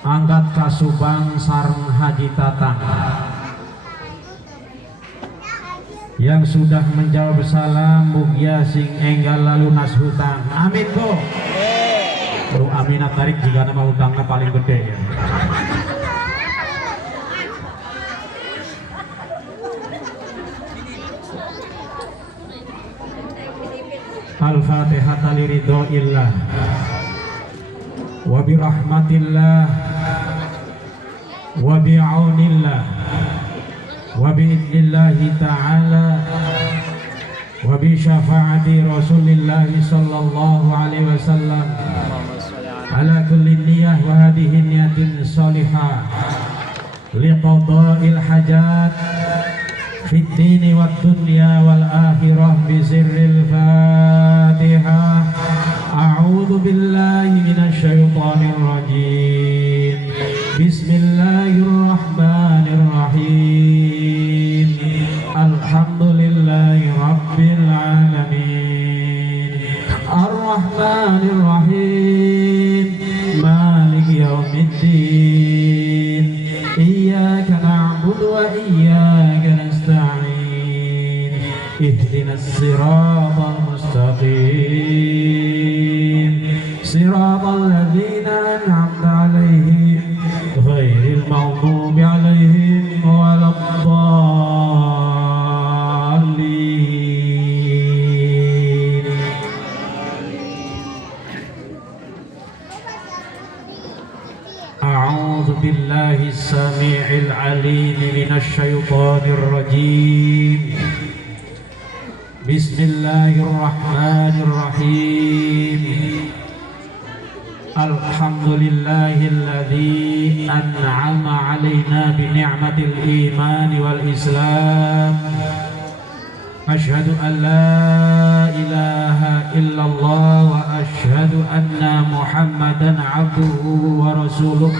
angkat kasubang sareng Haji Tatang yang sudah menjawab salam mugia sing enggal lalu nas hutang. Amin Bu. Lu aminat tarik jika nama hutangnya paling gede ya. Al-Fatihah liridhoillah wa birahmatillah wa bi'aunillah wa bi'idnillahi ta'ala wa bi syafaati rasulillahi sallallahu alaihi wasallam ala kulli niyah wa hadihi niyatin salihah liqada'il hajat fid dini wad dunya wal akhirah bi sirril Fatihah. A'udzu billahi minasy syaithanir rajim. Bismillahirrahmanirrahim. Alhamdulillahi rabbil alamin. Ar-Rahmanir Rahim. Maliki yaumiddin. Iyyaka na'budu wa iyyaka nasta'in. Ihdinas siratal mustaqim. Siratal ladzina an'amta 'alaihim ghairil maghdubi 'alaihim waladdallin. A'udzu billahi as-sami'il 'alim minasy syaithanir rajim. Bismillahirrahmanirrahim. Alhamdulillahilladzi an'ama 'alaina bi ni'matil iman wal islam. Asyhadu an la ilaha illallah wa asyhadu anna Muhammadan 'abduhu wa rasuluh.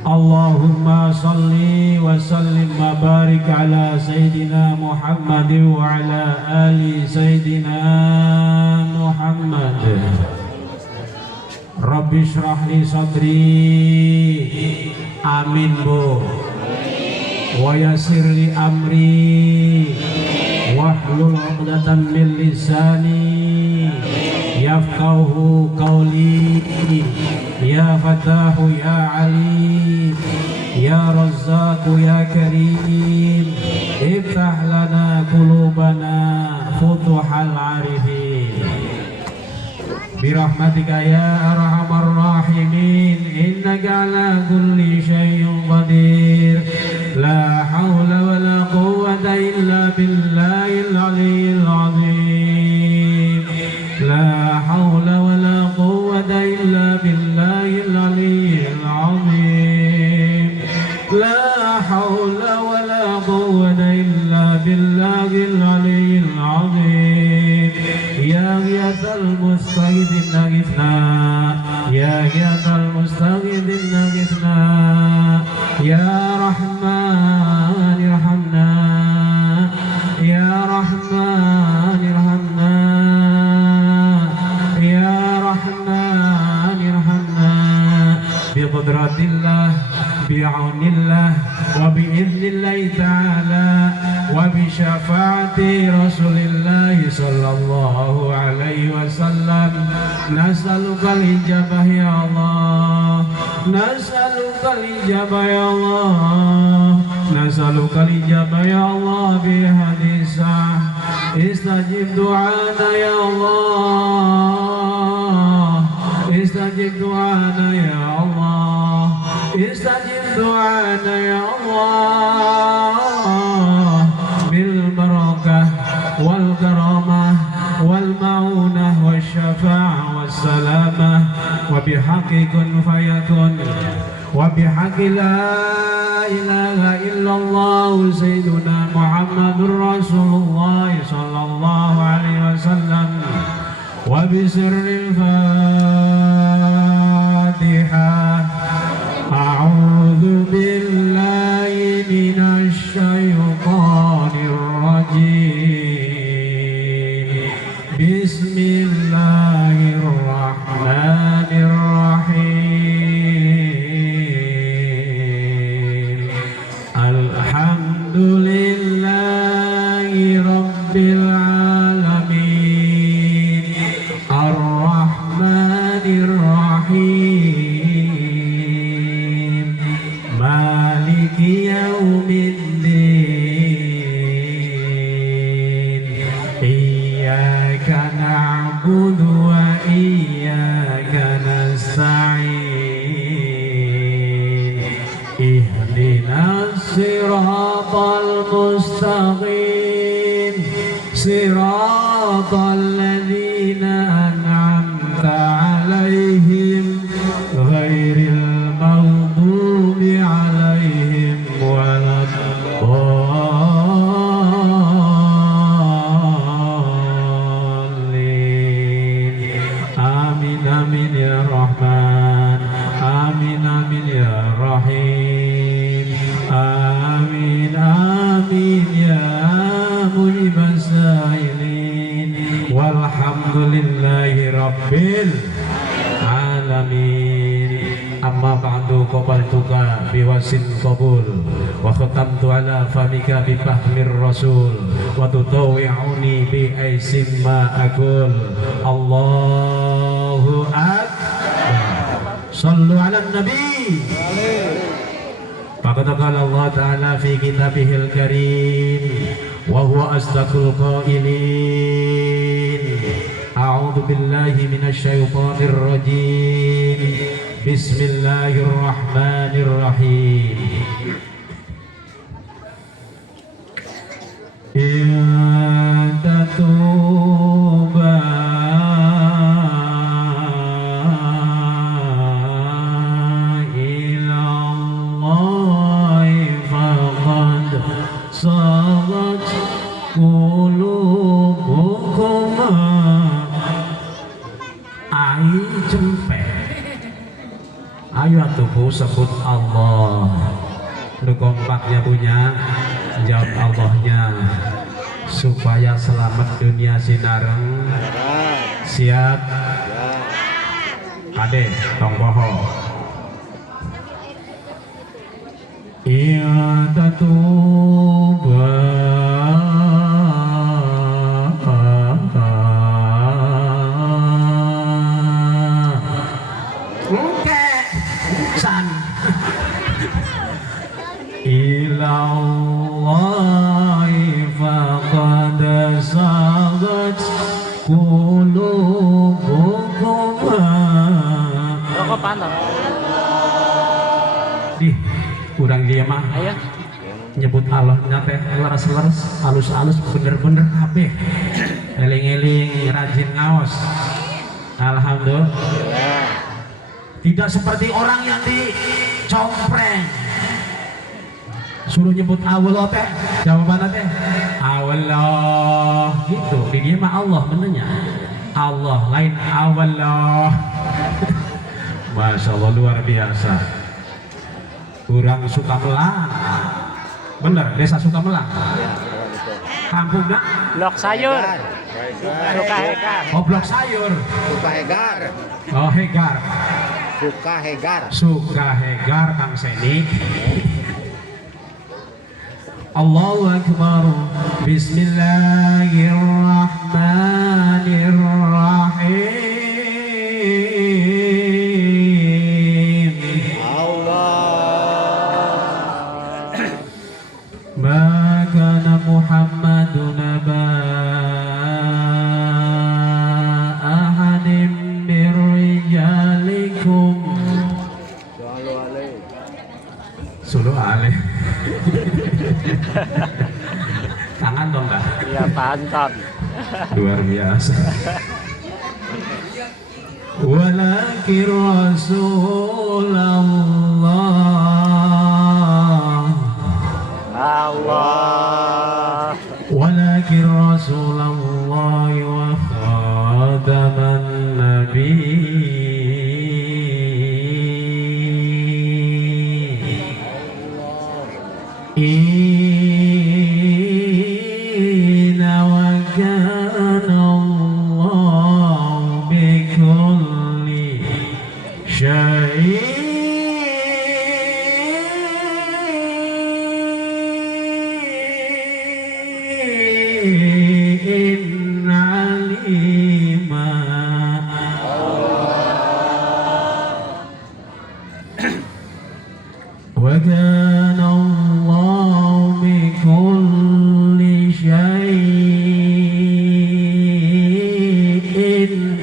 Allahumma salli wa sallim wa barik ala Sayyidina Muhammad wa ala ali Sayyidina Muhammad. Rabbi shrah li sadri. Amin Bu. Wa yassir li amri wahlul 'uqdatam min lisani yafqahu qawli. Ya Fatahu ya Ali ya Razzaqu ya Karim iftah lana qulubana futuhal arifin birahmatika ya arhamar rahimin innaka ala kulli syai'in qadir la haula wala quwwata illa billahil aliyyil azim la haula wala quwwata illa billahil aliyyil azim la haula wala quwwata illa billahil aliyyil azim ya ghiyathal mustaghithin naghithna ya ghiyathal mustaghithin naghithna ya rahman irhamna ya rahman irhamna ya rahman irhamna bi qudratillah bi'aunillah wa bi'idnillahi ta'ala wa bi syafaati rasulillahi sallallahu alaihi wasallam. Nas'aluka al-ijabah ya Allah, nas'aluka al-ijabah ya Allah, nas'aluka al-ijabah ya Allah bi hadisah. Istajib du'ana ya Allah, istajib du'ana ya Allah, istajib du'ana ya Allah bil barakah wal karamah wal ma'unah wal syafa'ah wal salamah wa bihaqqi kun fayakun wa bihaqqi la ilaha illallah sayyiduna Muhammadur Rasulullah sallallahu alaihi wasallam wa bisirril Fatihah. A'udzu billahi minasy syaithanir rajim. Bismillahirrahmanirrahim. siratal ladzina an'amta 'alaihim ghairil maghdubi 'alaihim waladdallin. Amin amin ya Rahman, amin amin ya Rahim, amin amin ya Mujibas Sa'ilin, walhamdulillahi rabbil alamin. Amma ba'du, qabaltuka biwasin qabul wa khatamtu ala famika bi fahmir rasul wa tutawi'uni bi aisim ma aqul. Allahu akbar. Sallu ala nabi. Faqad qala Allah ta'ala fi kitabihil karim wa huwa asdaqul qailin. A'udzu billahi minasy syaithanir rajim. Bismillahirrahmanirrahim. In tatuba ila Allahi faqad sagat qulubukuma. Ai cempek. Ayo atuh sebut Allah. Lu kompaknya punya, jawab Allahnya supaya selamat dunia sinareng. Siap? Ade, tong poho. Iya tatuba ilallahi faqad sagat qulubukuma. Rokok panas. Ih, kurang dia mah. Ayo. Nyebut Allahnya teh leres-leres, halus-halus, bener-bener kabeh. Eling-eling, rajin ngaos. Alhamdulillah. Tidak seperti orang yang dicompreng. Suruh nyebut Allah teh, jawabannya teh Allah gitu. Di dia mah Allah benernya. Allah lain Allah. Masya Allah luar biasa. Kurang suka melang. Bener, desa suka melang. Kampung nak? Blok sayur. Suka hegar. Oh blok sayur. Suka hegar. Oh hegar. Suka hegar. Suka hegar Kang Seni. Allahu Akbar. Bismillahirrahmanirrahim. Allah. Ma kana Muhammadun aba ahadim min rijalikum. Sulu aleh. Tangan dong Kak. Iya pantat. Luar biasa. Walakin Rasulullah Allah. Walakin Rasulullah wa khataman nabi. وكان الله بكل شيء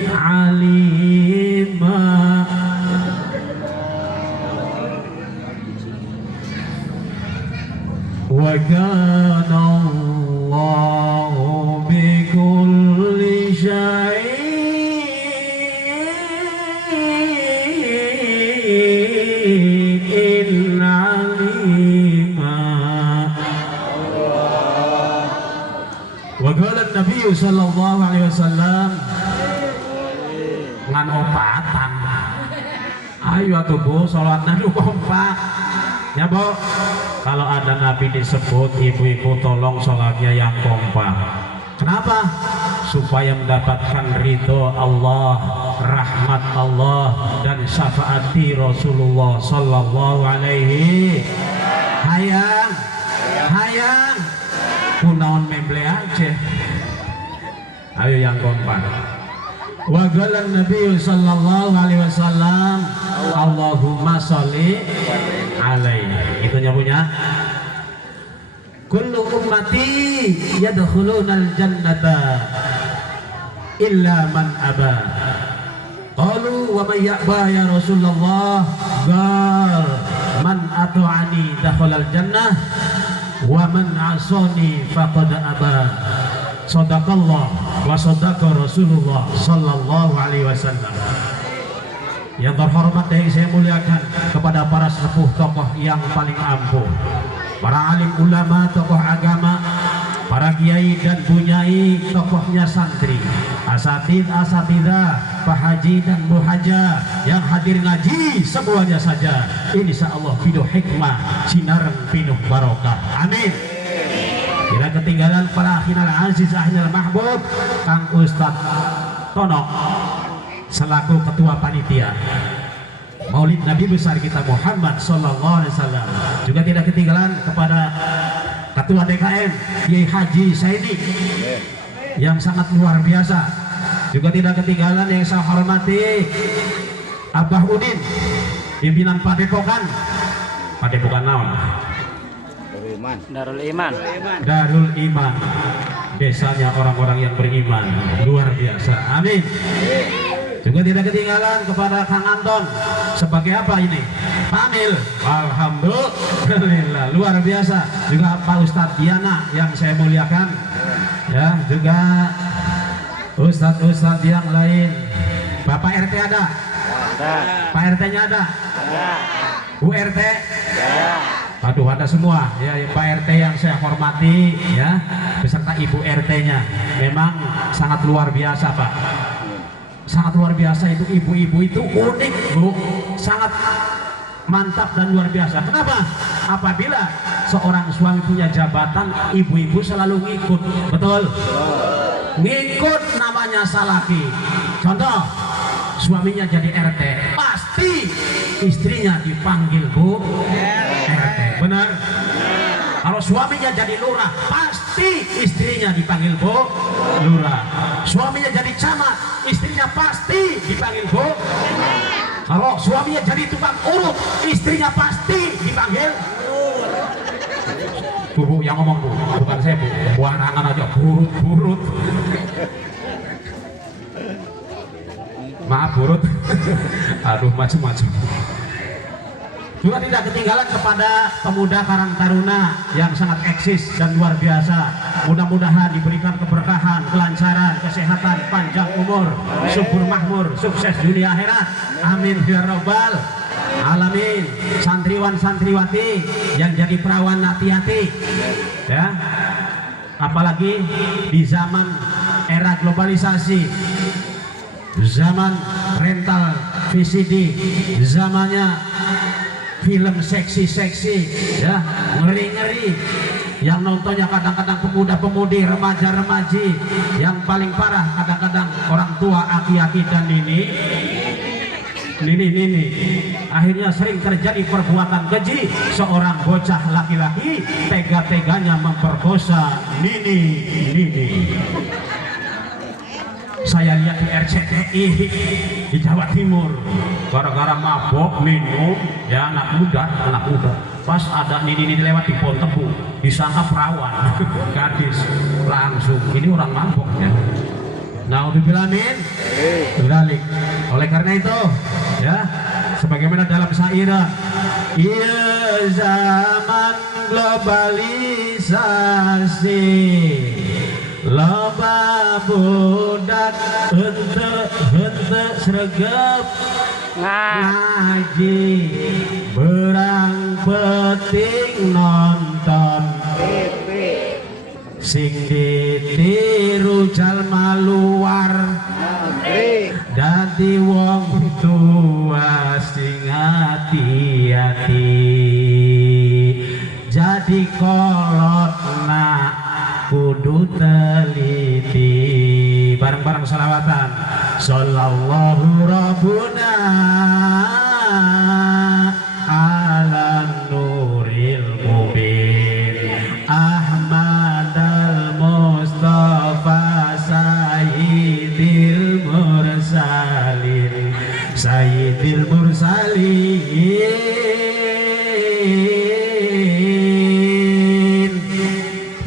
عليما. وكان الله sallallahu alaihi wasallam ngan opatan. Ayo atuh Bu, salatna nu kompak. Ya Bu, kalau ada Nabi disebut, ibu-ibu tolong salatnya yang kompak. Kenapa? Supaya mendapatkan ridho Allah, rahmat Allah, dan syafaati Rasulullah sallallahu alaihi. Hayang, hayang, kunaon memble aja. Ayo yang kompak. Wa qala Nabi sallallahu alaihi wasallam, Allahumma sholli alaihi. Itu nyabunya. Kullu ummati yadkhulunal jannata illa man aba. Qalu wa may ya'ba ya Rasulullah? Qal man ata'ani dakhalal jannah wa man 'asani faqad aba. Shadaqallah wa shadaqa Rasulullah sallallahu alaihi wasallam. Yang terhormat yang saya muliakan kepada para sepuh tokoh yang paling ampuh, para alim ulama, tokoh agama, para kiai dan bunyai, tokohnya santri, asatid, asatidah, pak haji dan bu haja yang hadir ngaji semuanya saja. Insya Allah pinuh hikmah, sinareng pinuh barokah. Amin. Tidak ketinggalan para akhirul aziz akhirul mahbub Kang Ustadz Tono selaku ketua panitia Maulid Nabi besar kita Muhammad sallallahu alaihi wasallam. Juga tidak ketinggalan kepada ketua DKM Kiai Haji Saidi yang sangat luar biasa. Juga tidak ketinggalan yang saya hormati Abah Udin, pimpinan Padepokan naon? Darul Iman. Darul Iman. Desanya orang-orang yang beriman, luar biasa. Amin. Juga tidak ketinggalan kepada Kang Anton sebagai apa ini? Pamil. Alhamdulillah, luar biasa. Juga Pak Ustadz Diana yang saya muliakan. Ya, juga Ustadz yang lain. Bapak RT ada? Pak RT-nya ada? Bu RT? Aduh, ada semua ya, Pak RT yang saya hormati ya, beserta Ibu RT-nya. Memang sangat luar biasa Pak, sangat luar biasa. Itu ibu-ibu itu unik Bu, sangat mantap dan luar biasa. Kenapa? Apabila seorang suami punya jabatan, ibu-ibu selalu ngikut. Betul? Ngikut namanya salaki. Contoh, suaminya jadi RT, pasti istrinya dipanggil Bu RT. Benar? Kalau suaminya jadi lurah, pasti istrinya dipanggil Bu Lurah. Suaminya jadi camat, istrinya pasti dipanggil Bu. Kalau suaminya jadi tukang urut, istrinya pasti dipanggil Bu. Yang ngomong Bu, bukan saya Bu. Warangan aja burut. Maaf burut. Aduh, macam-macam. Juga tidak ketinggalan kepada pemuda Karang Taruna yang sangat eksis dan luar biasa. Mudah-mudahan diberikan keberkahan, kelancaran, kesehatan, panjang umur, subur makmur, sukses dunia akhirat. Amin ya rabbal alamin. Santriwan santriwati yang jadi perawan hati-hati ya, apalagi di zaman era globalisasi, zaman rental VCD, zamannya film seksi-seksi ya, ngeri-ngeri, yang nontonnya kadang-kadang pemuda-pemudi, remaja-remaji, yang paling parah kadang-kadang orang tua, aki-aki dan nini. Akhirnya sering terjadi perbuatan keji, seorang bocah laki-laki tega-teganya memperkosa nini. Saya lihat di RCTI di Jawa Timur, gara-gara mabok minum ya, anak muda pas ada nini lewat di pohon tebu, disangka perawan gadis, langsung ini orang mabok ya. Naudzubillamin dzalik. Oleh karena itu ya, sebagaimana dalam syairan, iya zaman globalisasi, loba budak hente sregep ngaji, berang peting nonton sing ditiru iku jalma luar negeri dadi wong tua sing hati-hati jadi kolot nak kudu teliti bareng-bareng salawatan sallallahu rabbuna ala nuril mubin Ahmad al-Mustafa Sayyidil Mursalin Sayyidil Mursalin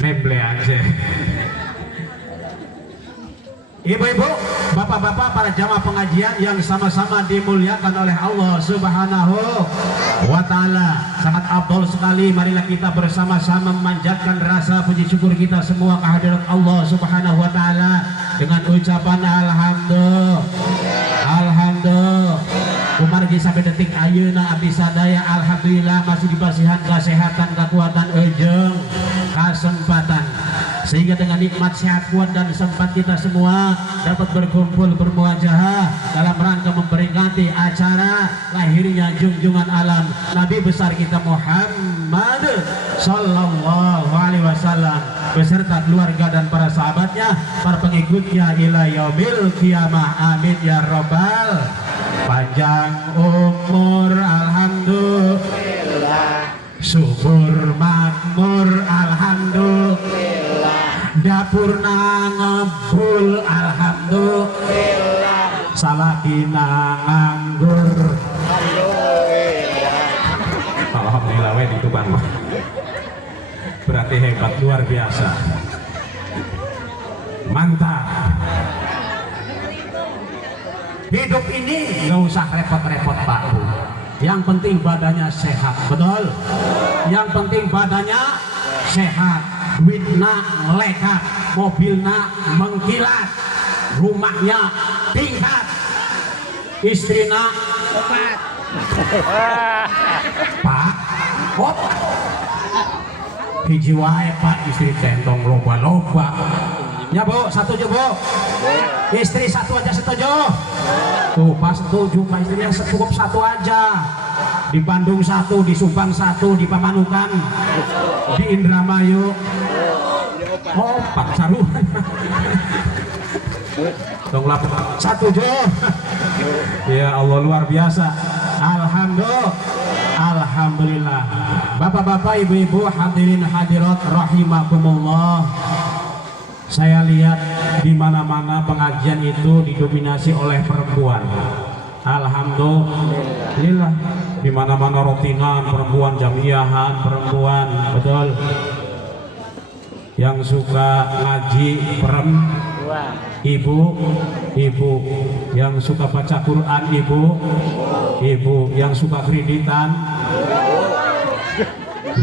memble aja. Ibu-ibu, bapak-bapak, para jamaah pengajian yang sama-sama dimuliakan oleh Allah Subhanahu wa Ta'ala, sangat afdol sekali. Marilah kita bersama-sama memanjatkan rasa puji syukur kita semua kehadirat Allah Subhanahu wa Ta'ala dengan ucapan alhamdulillah. Alhamdulillah. Umargi sampai detik ayeuna abdi sadaya alhamdulillah masih dibasihan kesehatan, kekuatan, ejeng, kesempatan, sehingga dengan nikmat sehat kuat dan sempat kita semua dapat berkumpul bermuajahah dalam rangka memperingati acara lahirnya junjungan alam Nabi besar kita Muhammad Sallallahu Alaihi Wasallam beserta keluarga dan para sahabatnya, para pengikutnya ila yaumil qiyamah. Amin ya robbal. Panjang umur alhamdulillah, subur makmur alhamdulillah, dapurna ngebul alhamdulillah, salakina nganggur alhamdulillah. We itu bang berarti hebat, luar biasa, mantap. Hidup ini nggak usah repot-repot Pak Bu. Yang penting badannya sehat, betul? Yang penting badannya sehat, duitna lekat, mobilna mengkilat, rumahnya tingkat, istrina obat. Pak, obat. Hiji wae Pak, istri centong loba-loba. Ya Bu, satu aja Bu. Istri satu aja setuju. Tuh pas setuju, Pak istrinya cukup satu aja. Di Bandung satu, di Subang satu, di Pamanukan, di Indramayu. Oh, Pak Saruhan. Dong satu Jo. Ya Allah luar biasa. Alhamdulillah. Alhamdulillah. Bapak-bapak, ibu-ibu, hadirin hadirat rahimakumullah. Saya lihat di mana-mana pengajian itu didominasi oleh perempuan. Alhamdulillah. Di mana-mana rotinan perempuan, jamiahan perempuan, betul. Yang suka ngaji perempuan, ibu. Yang suka baca Quran, ibu. Yang suka kreditan,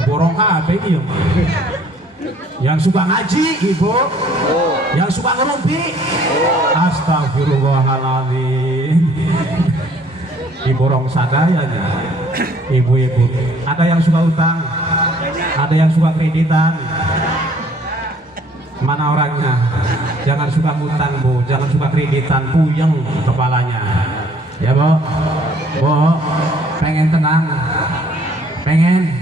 borong apa ini? Yang suka ngaji, ibu. Yang suka ngerumpi, astagfirullahaladzim. Diborong sadayanya, ibu-ibu. Ada yang suka utang, ada yang suka kreditan. Mana orangnya? Jangan suka utang Bu, jangan suka kreditan, puyeng kepalanya. Ya Bu, pengen tenang, pengen.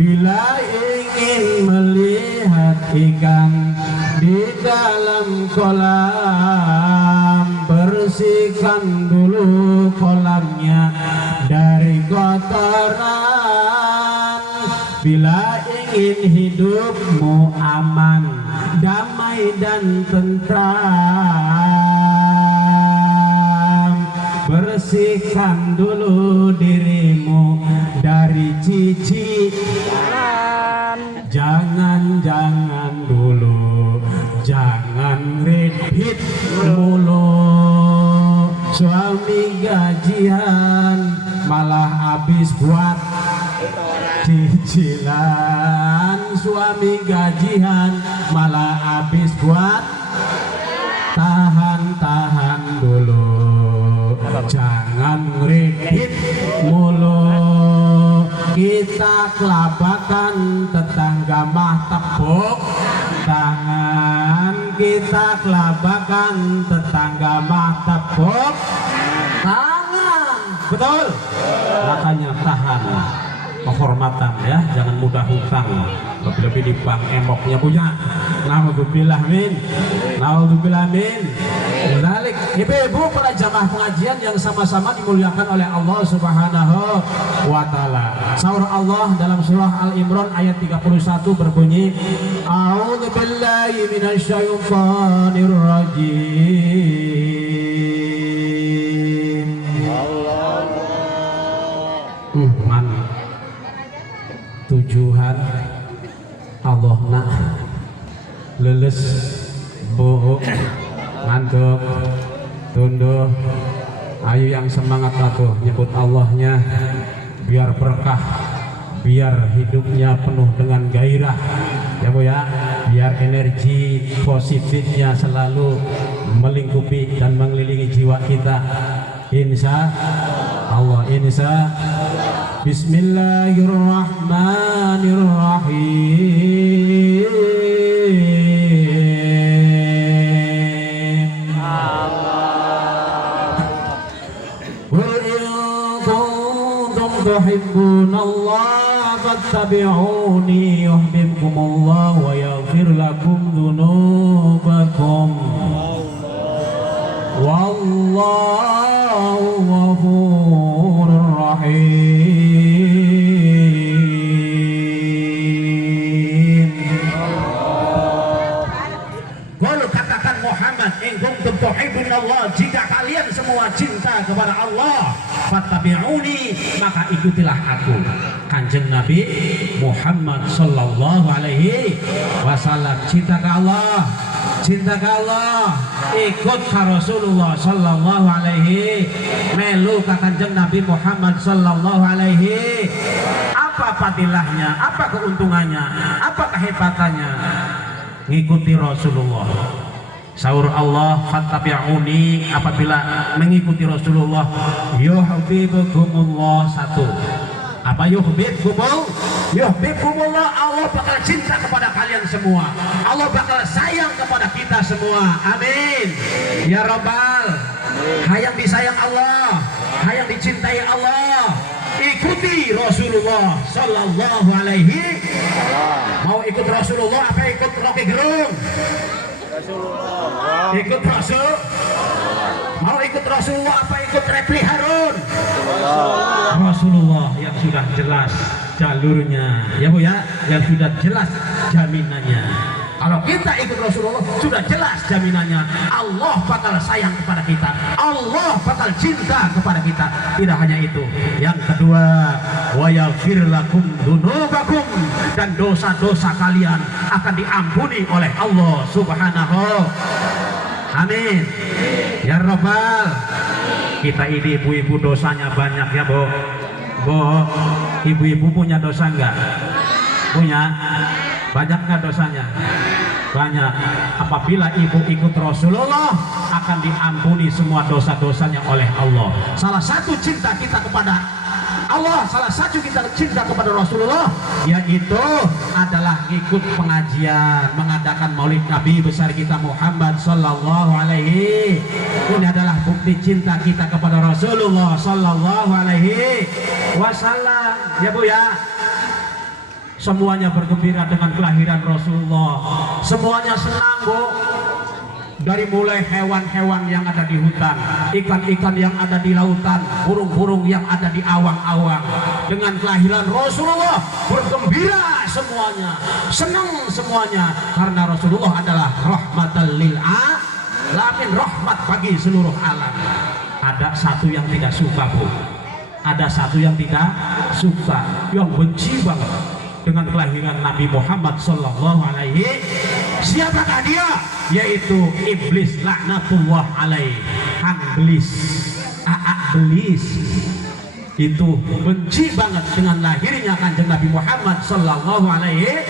Bila ingin melihat ikan di dalam kolam, bersihkan dulu kolamnya dari kotoran. Bila ingin hidupmu aman, damai dan tentram, bersihkan dulu dirimu dari cicilan. Jangan dulu, jangan repeat mulu. Suami gajian malah habis buat cicilan. Suami gajian malah habis buat. Tahan dulu, jangan repeat mulu. Kita kelabakan tetangga mah tepuk tangan, kita kelabakan, tetangga mah tepuk tangan. Betul? Makanya tahan kehormatan ya, jangan mudah hutang. Lebih-lebih di bank emoknya punya. Naudzubillah min. Naudzubillah min. Balik ibu-ibu para jamaah pengajian yang sama-sama dimuliakan oleh Allah Subhanahu wa taala. Saur Allah dalam surah Al-Imran ayat 31 berbunyi, A'udzubillahi minasyaitonir rajim. Man tujuan Allah nak leles bohong ngantuk tunduh. Ayo yang semangat atuh nyebut Allahnya biar berkah, biar hidupnya penuh dengan gairah ya Bu ya, biar energi positifnya selalu melingkupi dan mengelilingi jiwa kita. Insya Allah, insya Bismillahirrahmanirrahim. Qul in kuntum tuhibbunallaha fattabi'uni yuhibbukumullah wa yaghfir lakum dzunubakum. Wallahu ghafurur rahim. Kalau katakan Muhammad, in kuntum tuhibbunallah, jika kalian semua cinta kepada Allah, fattabi'uni, maka ikutilah aku. Kanjeng Nabi Muhammad sallallahu alaihi wasallam cinta ke Allah, cinta ke Allah, ikut ke Rasulullah sallallahu alaihi, melu ke Kanjeng Nabi Muhammad sallallahu alaihi. Apa fadilahnya, apa keuntungannya, apa kehebatannya? Ngikuti Rasulullah. Saur Allah, fattabi'uni, apabila mengikuti Rasulullah, yuhibbukumullah. Satu, apa yuhibbukumullah, Allah bakal cinta kepada kalian semua, Allah bakal sayang kepada kita semua. Amin ya Rabbal. Hayang disayang Allah, hayang dicintai Allah, ikuti Rasulullah sallallahu alaihi. Mau ikut Rasulullah apa ikut Rocky Gerung? Ikut Rasul. Mau ikut Rasulullah apa ikut Repli Harun? Rasulullah yang sudah jelas jalurnya ya Bu ya, yang sudah jelas jaminannya. Kalau kita ikut Rasulullah sudah jelas jaminannya, Allah bakal sayang kepada kita, Allah bakal cinta kepada kita. Tidak hanya itu, yang kedua, wa yaghfir lakum dzunubakum, dan dosa-dosa kalian akan diampuni oleh Allah Subhanahu. Amin ya Rabbal. Kita ini ibu-ibu dosanya banyak ya Bu. Bu, ibu-ibu punya dosa enggak? Punya? Banyak nggak dosanya? Banyak. Apabila ibu ikut Rasulullah akan diampuni semua dosa-dosanya oleh Allah. Salah satu cinta kita kepada Allah, salah satu kita cinta kepada Rasulullah, yaitu adalah ikut pengajian, mengadakan maulid Nabi besar kita Muhammad sallallahu alaihi. Ini adalah bukti cinta kita kepada Rasulullah sallallahu alaihi wasallam. Ya Bu ya. Semuanya bergembira dengan kelahiran Rasulullah. Semuanya senang Bu. Dari mulai hewan-hewan yang ada di hutan, ikan-ikan yang ada di lautan, burung-burung yang ada di awang-awang, dengan kelahiran Rasulullah bergembira semuanya, senang semuanya, karena Rasulullah adalah rahmatan lil alamin, rahmat bagi seluruh alam. Ada satu yang tidak suka Bu, ada satu yang tidak suka, yang benci banget dengan kelahiran Nabi Muhammad sallallahu alaihi. Siapakah dia? Yaitu iblis laknatullah alaih. Iblis, iblis itu benci banget dengan lahirnya Kanjeng Nabi Muhammad sallallahu alaihi.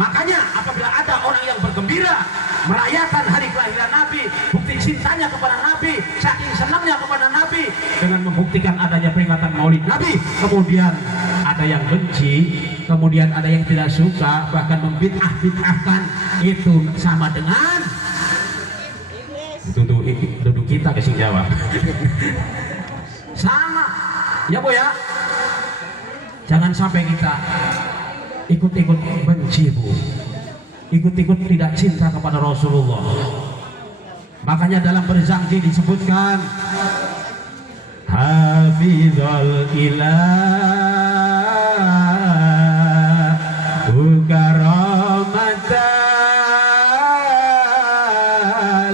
Makanya apabila ada orang yang bergembira merayakan hari kelahiran Nabi, bukti cintanya kepada Nabi, saking senangnya kepada Nabi, dengan membuktikan adanya peringatan Maulid Nabi, kemudian ada yang benci, kemudian ada yang tidak suka, bahkan membid'ah-bid'ahkan, itu sama dengan kita kasih jawab. Sama ya Bu ya, jangan sampai kita ikut-ikut benci Bu, ikut-ikut tidak cinta kepada Rasulullah. Makanya dalam berzangki disebutkan hafizul ilahu karamatan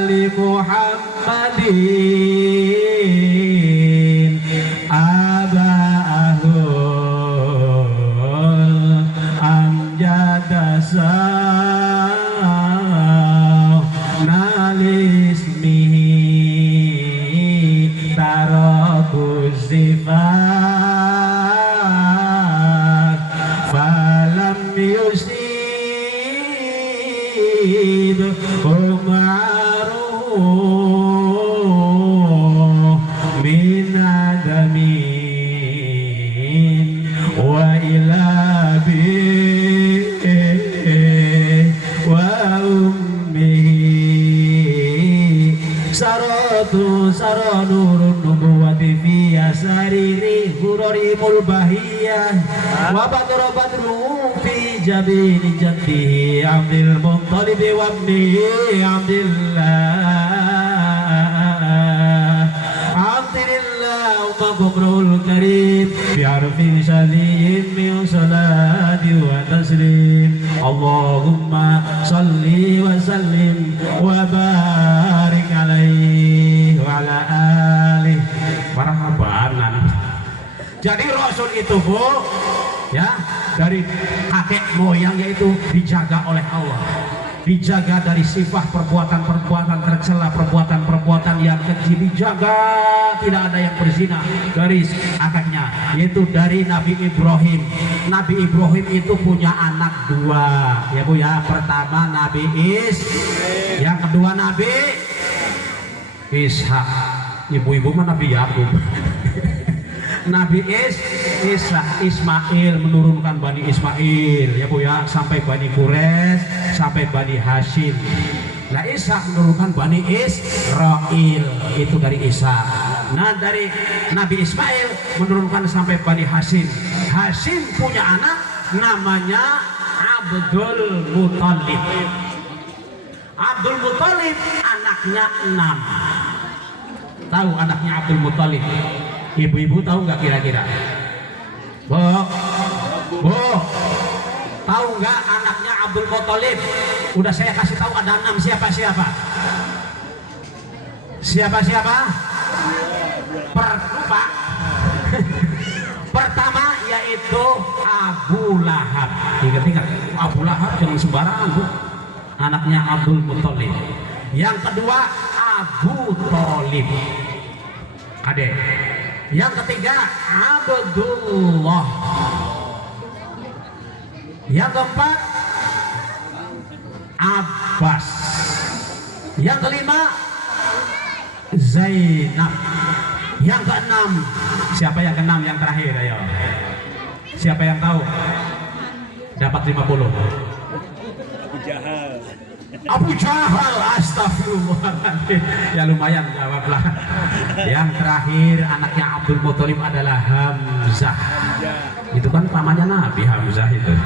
li Muhammadin abahul amjadasa nalismihi taraku sifat falam yusib umaruh min adamin wa ilabi wa ummihi saratu saranurun nubuwati fi asariri hurari mulbahiyah wa badra badru fi jabini jaddihi Abdul Muttalib wa ibnihi Abdillah Abdillah Umar Karim bi arfin syadiyin min salati wa taslim Allahumma salli wa sallim wa barik alaihi wa ala alihi marhaban. Jadi Rasul itu Bu ya, dari kakek moyangnya itu dijaga oleh Allah, dijaga dari sifat perbuatan-perbuatan tercela, perbuatan-perbuatan yang keji, dijaga tidak ada yang berzina dari kakeknya, yaitu dari Nabi Ibrahim. Nabi Ibrahim itu punya anak dua ya Bu ya, pertama Nabi yang kedua Nabi Ishak, ibu-ibu mah Nabi Yakub. Nabi Ismail menurunkan Bani Ismail ya Bu ya, sampai Bani Quraisy, sampai Bani Hashim. Nah Ishak menurunkan Bani Israel, itu dari Ishak. Nah dari Nabi Ismail menurunkan sampai Bani Hashim. Hashim punya anak namanya Abdul Muttalib. Abdul Muttalib anaknya 6. Tahu anaknya Abdul Muttalib? Ibu-ibu tahu nggak kira-kira? Bu, tahu nggak anaknya Abdul Muttalib? Udah saya kasih tahu ada 6, siapa-siapa? Siapa-siapa? Pertama yaitu Abu Lahab. Ingat-ingat, Abu Lahab jangan sembarangan Bu. Anaknya Abdul Muttalib. Yang kedua Abu Thalib, adek. Yang ketiga Abdullah. Yang keempat Abbas. Yang kelima Zainab. Yang keenam, siapa yang keenam yang terakhir? Ayo, siapa yang tahu? Dapat 50. Abu Jahal, astagfirullahaladzim. Ya lumayan jawablah. Yang terakhir anaknya Abdul Muttalib adalah Hamzah. Itu kan pamannya Nabi Hamzah itu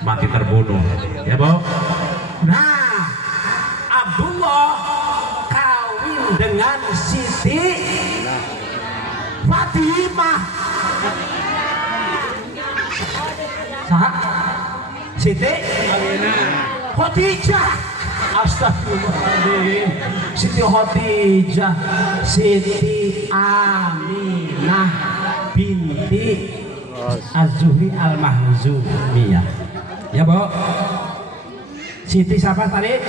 mati terbunuh ya Bu. Nah Abdullah kawin dengan Siti Fatimah. Siti Khadijah. Astagfirullahaladzim. Siti Khadijah, Siti Aminah binti Az-Zuhri Al-Mahzumiyah ya Bu. Siti siapa tadi?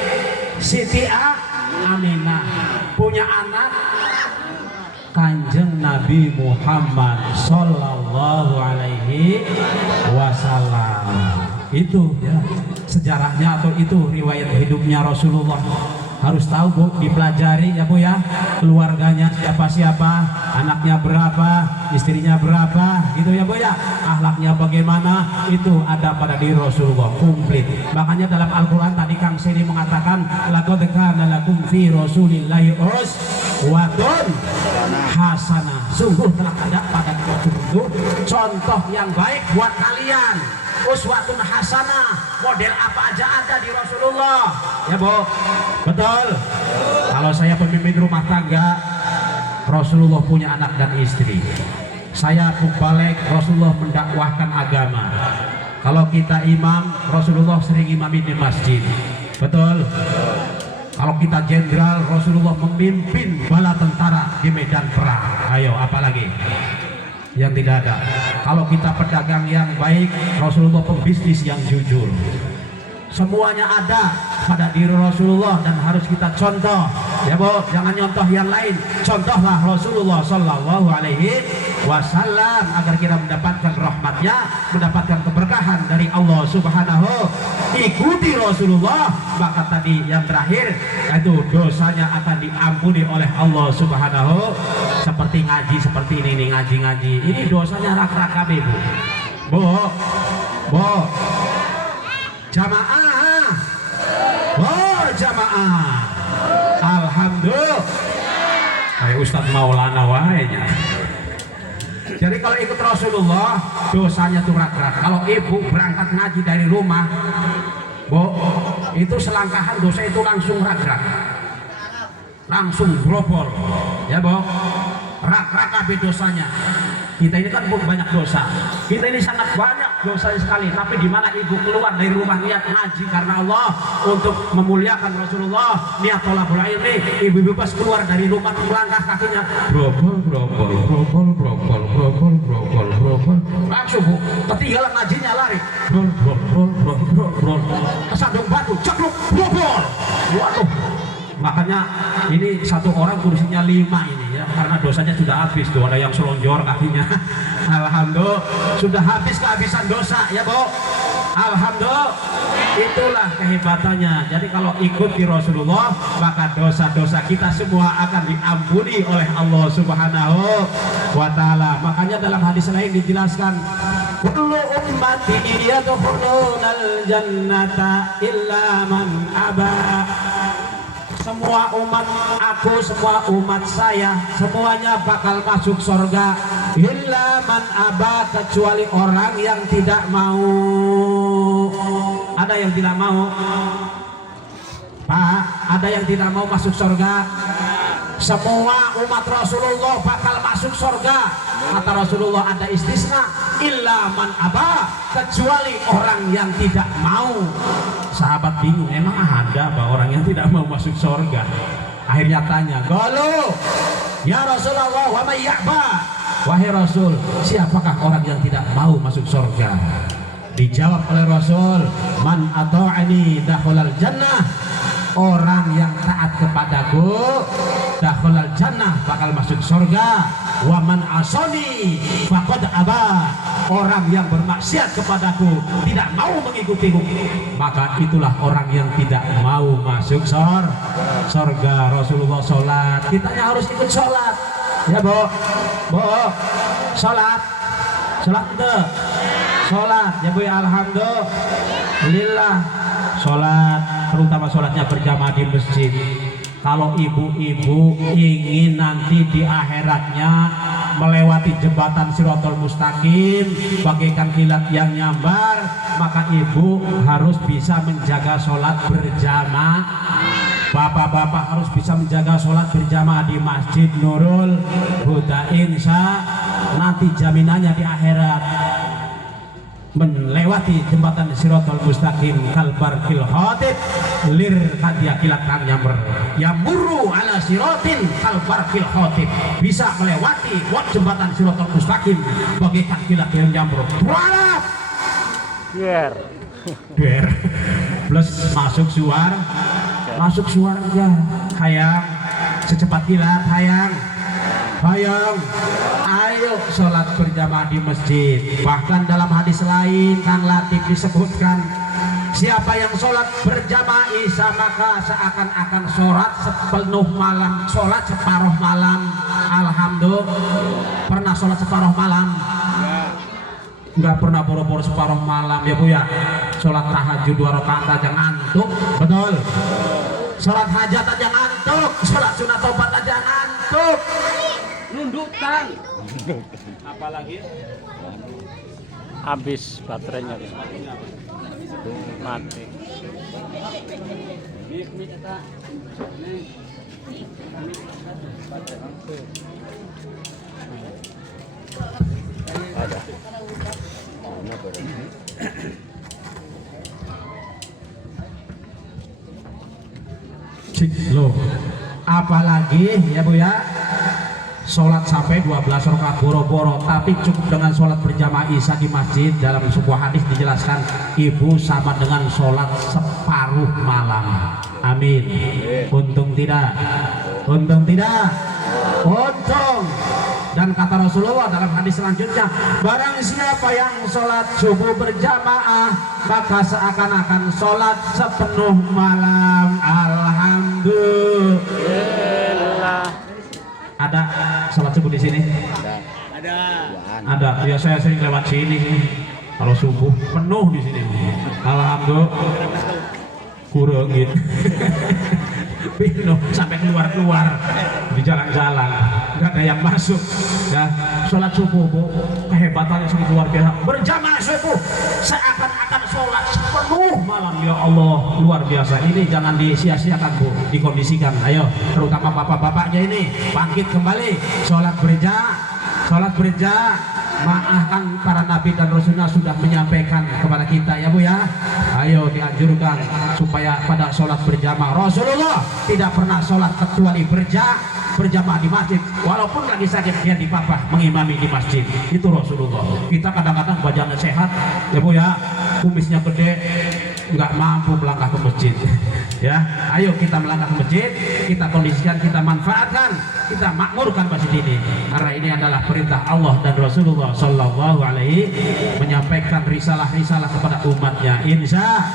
Siti Aminah punya anak Kanjeng Nabi Muhammad Sallallahu Alaihi Wasallam. Itu ya sejarahnya, atau itu riwayat hidupnya Rasulullah. Harus tahu Bu, dipelajari ya Bu ya, keluarganya siapa-siapa, anaknya berapa, istrinya berapa, gitu ya Bu ya. Akhlaknya bagaimana, itu ada pada diri Rasulullah komplit. Makanya dalam Al-Quran tadi Kang Seni mengatakan, laqad kana lakum fi Rasulillahi uswatun hasanah. Sungguh telah ada pada Rasulullah contoh yang baik buat kalian. Uswatun hasanah, model apa aja ada di Rasulullah, ya Bu. Betul. Kalau saya pemimpin rumah tangga, Rasulullah punya anak dan istri. Saya balik, Rasulullah mendakwahkan agama. Kalau kita imam, Rasulullah sering imami di masjid. Betul. Kalau kita jenderal, Rasulullah memimpin bala tentara di medan perang. Ayo, apalagi yang tidak ada. Kalau kita pedagang yang baik, Rasulullah pembisnis yang jujur. Semuanya ada pada diri Rasulullah dan harus kita contoh, ya Bu. Jangan nyontoh yang lain, contohlah Rasulullah Shallallahu Alaihi Wasallam agar kita mendapatkan rahmatnya, mendapatkan keberkahan dari Allah Subhanahu. Ikuti Rasulullah, maka tadi yang terakhir itu dosanya akan diampuni oleh Allah Subhanahu. Seperti ngaji seperti ini nih, ngaji ini dosanya rak-rak Bu. Bu, jamaah, oh jamaah, alhamdulillah. Kayak Ustadz Maulana wahenya. Jadi kalau ikut Rasulullah dosanya tuh rak-rak. Kalau ibu berangkat ngaji dari rumah, Bu, itu selangkahan dosa itu langsung rak-rak, langsung grobol, ya Bu. Rak-rak habis dosanya. Kita ini kan banyak dosa. Kita ini sangat banyak dosa sekali. Tapi di mana ibu keluar dari rumah niat ngaji karena Allah untuk memuliakan Rasulullah, niat thalabul ilmi, ibu-ibu pas keluar dari rumah melangkah kakinya grobol, langsung Bu, ketinggalan ngajinya lari. Kesandung batu, cekluk, grobol. Waduh. Makanya ini satu orang kursinya 5 ini ya, karena dosanya sudah habis tuh, ada yang selonjor kakinya. Alhamdulillah sudah habis kehabisan dosa ya Bu. Alhamdulillah, itulah kehebatannya. Jadi kalau ikut di Rasulullah, maka dosa-dosa kita semua akan diampuni oleh Allah Subhanahu wa Ta'ala. Makanya dalam hadis lain dijelaskan, kullu ummati yadkhulunal jannata illa man aba. Semua umat aku, semua umat saya, semuanya bakal masuk surga. Illa man aba, kecuali orang yang tidak mau. Ada yang tidak mau? Pak, ada yang tidak mau masuk surga? Semua umat Rasulullah bakal masuk surga. Kata Rasulullah ada istisna, illa man aba, kecuali orang yang tidak mau. Sahabat bingung, emang ada apa orang yang tidak mau masuk surga? Akhirnya tanya, "Qalu ya Rasulullah, wa may ya'ba?" Wahai Rasul, siapakah orang yang tidak mau masuk surga? Dijawab oleh Rasul, "Man ata'ani dakhulal jannah." Orang yang taat kepadaku dakhulal jannah, bakal masuk surga. Wa man asani faqad aba. Orang yang bermaksiat kepadaku, tidak mau mengikutiku, maka itulah orang yang tidak mau masuk surga. Rasulullah sholat, kitanya harus ikut sholat, ya Bu. Sholat itu sholat, ya Bu. Alhamdulillah sholat, terutama sholatnya berjamaah di masjid. Kalau ibu-ibu ingin nanti di akhiratnya melewati jembatan Shirathul Mustaqim bagaikan kilat yang nyambar, maka ibu harus bisa menjaga sholat berjamaah. Bapak-bapak harus bisa menjaga sholat berjamaah di Masjid Nurul Huda. Insya nanti jaminannya di akhirat melewati jembatan Shirathul Mustaqim kalbar fil khatib lir kadia kilat kang nyamber yamuru ala siratin kalbar fil khatib, bisa melewati jembatan Shirathul Mustaqim bagaikan kilat yang nyamber. Walap Biar plus masuk suarga hayang secepat kilat, hayang ayo sholat berjamaah di masjid. Bahkan dalam hadis lain Kang Latif disebutkan, Siapa yang sholat berjamaah isya maka seakan-akan sholat sepenuh malam, sholat separuh malam. Alhamdulillah. Pernah sholat separuh malam? Nggak pernah boro-boro separuh malam ya Bu ya. Sholat tahajud 2 rakaat aja ngantuk, betul. Sholat hajat aja ngantuk, sholat sunat tobat aja ngantuk. Nunduk tang. Apalagi? Habis baterainya. Mati. Ada. Loh, apalagi ya Bu ya, sholat sampai 12 rakaat boro-boro, tapi cukup dengan sholat berjamaah isya di masjid. Dalam sebuah hadis dijelaskan ibu sama dengan sholat separuh malam. Amin. Untung tidak? Untung tidak? Untung. Dan kata Rasulullah dalam hadis selanjutnya, barang siapa yang sholat subuh berjamaah maka seakan-akan sholat sepenuh malam. Alhamdulillah. Ada sholat subuh di sini? Ada. Ya saya sering lewat sini kalau subuh penuh di sini. Alhamdulillah. Kurang gitu. Penuh sampai keluar di jalan-jalan, nggak ada yang masuk. Ya, sholat subuh Bu, kehebatannya sangat luar biasa. Berjamaah subuh, seakan-akan sholat sepenuh malam. Ya Allah, luar biasa. Ini jangan disia-siakan Bu, dikondisikan. Ayo, terutama bapak-bapaknya ini bangkit kembali. Sholat berjamaah. Maafkan para nabi dan rasulnya sudah menyampaikan kepada kita ya Bu ya. Ayo dianjurkan supaya pada sholat berjamaah. Rasulullah tidak pernah sholat kecuali berjamaah di masjid. Walaupun lagi sakit dia dipapah mengimami di masjid. Itu Rasulullah. Kita kadang-kadang badannya sehat ya Bu ya, kumisnya gede, nggak mampu melangkah ke masjid. Ya, ayo kita melangkah ke masjid, kita kondisikan, kita manfaatkan, kita makmurkan masjid ini. Karena ini adalah perintah Allah dan Rasulullah Shallallahu Alaihi menyampaikan risalah-risalah kepada umatnya. Insya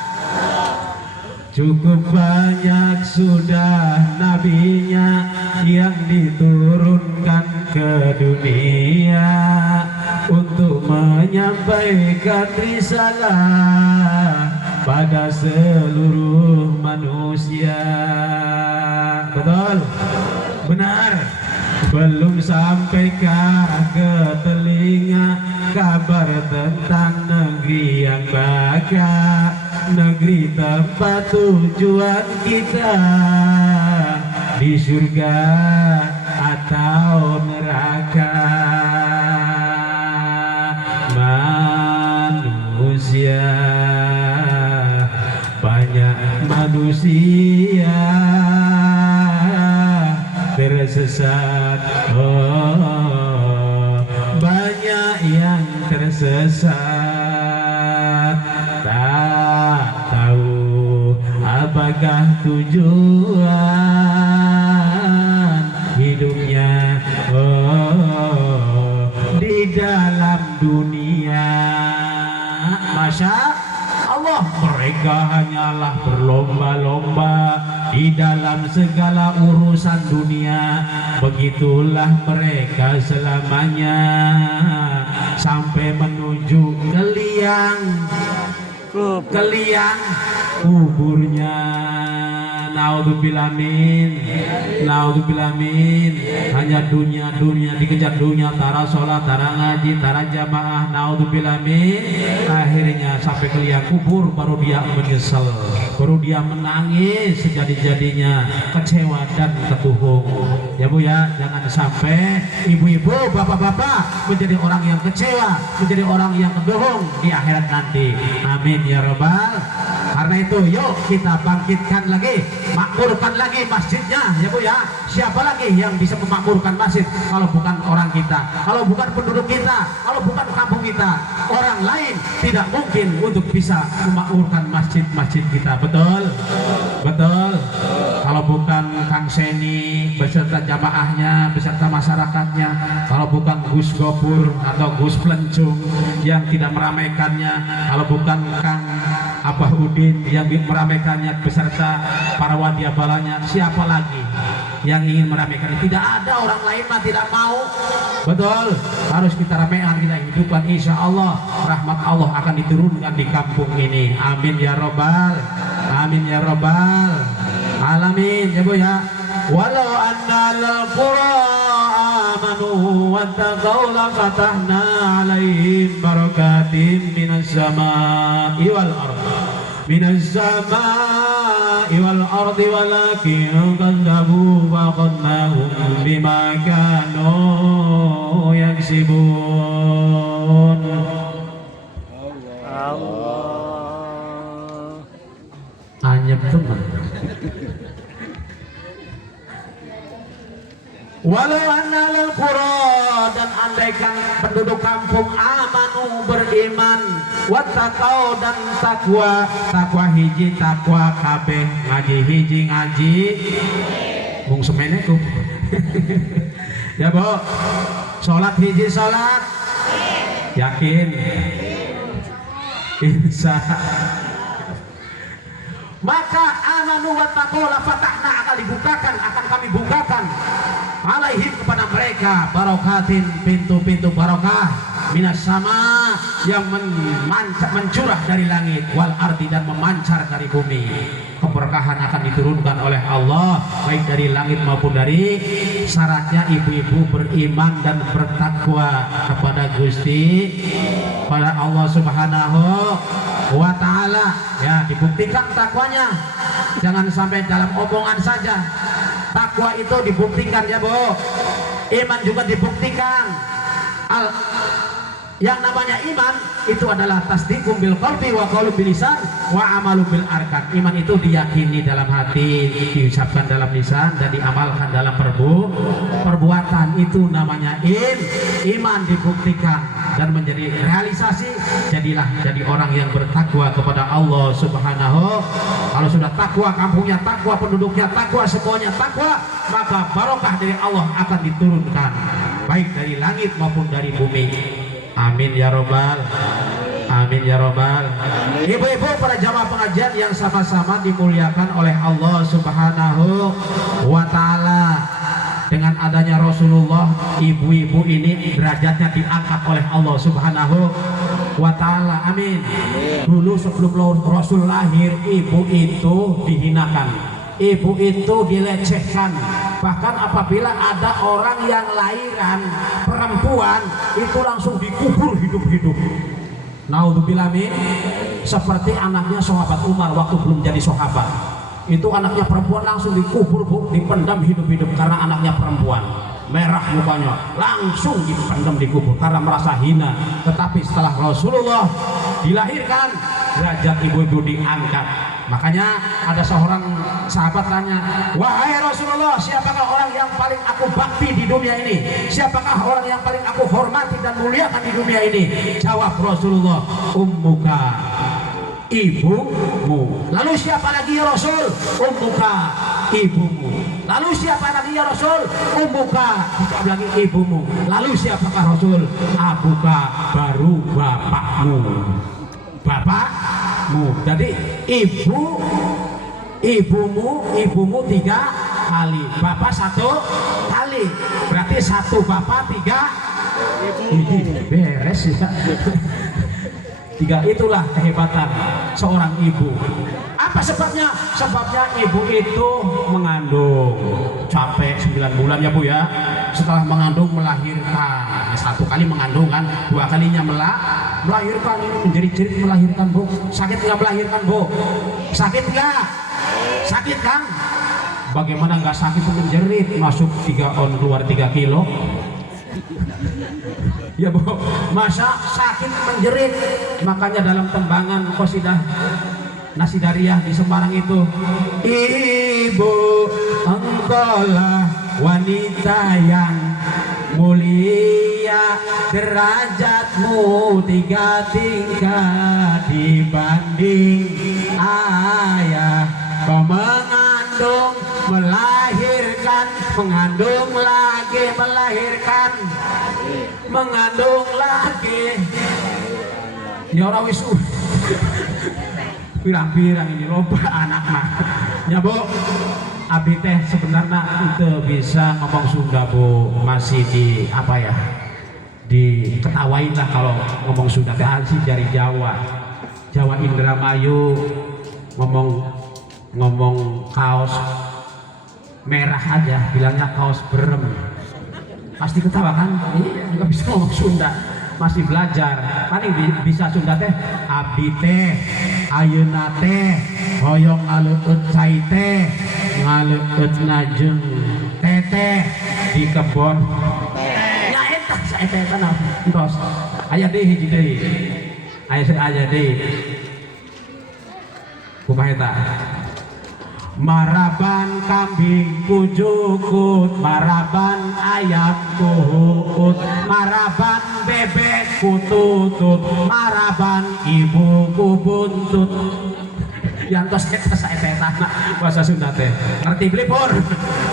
cukup banyak sudah nabinya yang diturunkan ke dunia untuk menyampaikan risalah pada seluruh manusia. Betul? Benar? Belum sampaikah ke telinga kabar tentang negeri yang bahagia, negeri tempat tujuan kita di surga atau neraka. Manusia, banyak manusia tersesat, banyak yang tersesat, tak tahu apakah tujuan hidupnya di dalam dunia. Masya Allah, mereka hanyalah berlomba-lomba di dalam segala urusan dunia. Begitulah mereka selamanya sampai menuju ke liang kuburnya. Naudzubillah min, naudzubillah min. Hanya dunia dikejar dunia, tara sholat, tara ngaji, tara jamaah. Naudzubillah min. Akhirnya sampai ke liang kubur baru dia menyesal, baru dia menangis sejadi-jadinya, kecewa dan ketuhung. Ya Bu ya, jangan sampai ibu-ibu, bapak-bapak menjadi orang yang kecewa, menjadi orang yang ketuhung di akhirat nanti. Amin ya rabbal. Karena itu yuk kita bangkitkan lagi, makmurkan lagi masjidnya ya Bu ya. Siapa lagi yang bisa memakmurkan masjid kalau bukan orang kita, kalau bukan penduduk kita, kalau bukan kampung kita? Orang lain tidak mungkin untuk bisa memakmurkan masjid-masjid kita. Betul? Betul. Kalau bukan Kang Seni beserta jamaahnya, beserta masyarakatnya, kalau bukan Gus Gopur atau Gus Plencung yang tidak meramaikannya, kalau bukan Kang Abah Udin yang meramaikannya beserta para wadyabalanya. Siapa lagi yang ingin meramaikan? Tidak ada, orang lain mah tidak mau. Betul, harus kita ramaikan, kita hidupkan. Insya Allah rahmat Allah akan diturunkan di kampung ini. Amin ya robbal, amin ya robbal alamin ya Bu ya. Walau anna al-qura amanu wattaqau la fatahna alaihim barakatin minas samai wal ardh minas samai wal ardi walakin kadzabu wa qadnahum bima kanu yaksibun. Allah. Anyep teman. Walau annal qura, dan andaikan penduduk kampung amanu beriman, wattaqau dan takwa, takwa hiji takwa kabeh, ngaji hiji ngaji mung semene ku. Ya Bu, salat hiji salat yakin insya. Maka amanu wattaqau la fatahna, akan dibukakan, akan kami bukakan alaihim kepada mereka barokatin, pintu-pintu barokah minas sama yang mencurah dari langit wal ardi dan memancar dari bumi. Keberkahan akan diturunkan oleh Allah baik dari langit maupun dari, syaratnya ibu-ibu beriman dan bertakwa kepada Gusti, pada Allah Subhanahu wa ta'ala. Ya, dibuktikan takwanya, jangan sampai dalam omongan saja. Takwa itu dibuktikan ya Bu, iman juga dibuktikan. Yang namanya iman itu adalah tasdiqum bil qalbi wa qaulun bil lisan wa amalun bil arkan. Iman itu diyakini dalam hati, diucapkan dalam lisan, dan diamalkan dalam perbuatan. Itu namanya iman dibuktikan dan menjadi realisasi. Jadilah jadi orang yang bertakwa kepada Allah Subhanahu. Kalau sudah takwa, kampungnya takwa, penduduknya takwa, semuanya takwa, maka barokah dari Allah akan diturunkan baik dari langit maupun dari bumi. Amin ya robbal, amin ya robbal. Ibu-ibu para jamaah pengajian yang sama-sama dimuliakan oleh Allah Subhanahu wa ta'ala, dengan adanya Rasulullah, ibu-ibu ini derajatnya diangkat oleh Allah Subhanahu wa ta'ala. Amin. Dulu sebelum Rasul lahir, ibu itu dihinakan, ibu itu dilecehkan. Bahkan apabila ada orang yang lahiran perempuan, itu langsung dikubur hidup-hidup. Naudzubillah min. Seperti anaknya sahabat Umar waktu belum jadi sahabat, itu anaknya perempuan langsung dikubur Bu, dipendam hidup-hidup karena anaknya perempuan. Merah mukanya, langsung dipendam dikubur karena merasa hina. Tetapi setelah Rasulullah dilahirkan, derajat ibu-ibu diangkat. Makanya ada seorang sahabat tanya, wahai Rasulullah, siapakah orang yang paling aku bakti di dunia ini? Siapakah orang yang paling aku hormati dan muliakan di dunia ini? Jawab Rasulullah, ummuka, ibumu. Lalu siapa lagi ya Rasul? Ummuka, ibumu. Lalu siapa lagi ya Rasul? Ummuka, dijawab lagi ibumu. Lalu siapakah Rasul? Abuka, baru bapakmu. Bapakmu. Jadi ibumu 3 kali, bapak 1 kali, berarti 1 bapak 3 ibu. Beres ya. 3, itulah kehebatan seorang ibu. Apa sebabnya? Sebabnya ibu itu mengandung, capek 9 bulan ya Bu ya. Setelah mengandung melahirkan, 1 kali mengandung kan, 2 kalinya melahirkan. Ini menjerit-jerit melahirkan Bu. Sakit nggak melahirkan Bu? Sakit nggak? Sakit kan? Bagaimana nggak sakit, menjerit, masuk 3 on, keluar 3 kilo. Ya Bu, masa sakit menjerit. Makanya dalam tembangan qasidah Nasidariah di Semarang itu, ibu engkaulah wanita yang mulia, derajatmu 3 tingkat dibanding ayah. Kau mengandung, melahirkan, mengandung lagi, melahirkan, mengandung lagi. Ya orang wisu. pirang-pirang ini loba anak mah ya Bu. Abi teh sebenarnya itu bisa ngomong Sunda Bu, masih di apa ya, diketawain lah kalau ngomong Sunda teh sih dari Jawa Indramayu, ngomong kaos merah aja bilangnya kaos berem, pasti ketawa kan. Iya, nggak bisa ngomong Sunda, masih belajar. Paling bisa Sunda teh abi teh ayeuna teh hoyong aleueut cai teh ngaleueut najeng teteh di kebon. Ya eta saeta eta tos aya deui hiji deui aya deui kumaha eta. Maraban kambing kujukut, maraban ayam kuhut, maraban bebek kututut, maraban ibu kubuntut. Yantos eta saeta bahasa Sunda teh. Ngerti beli Pur?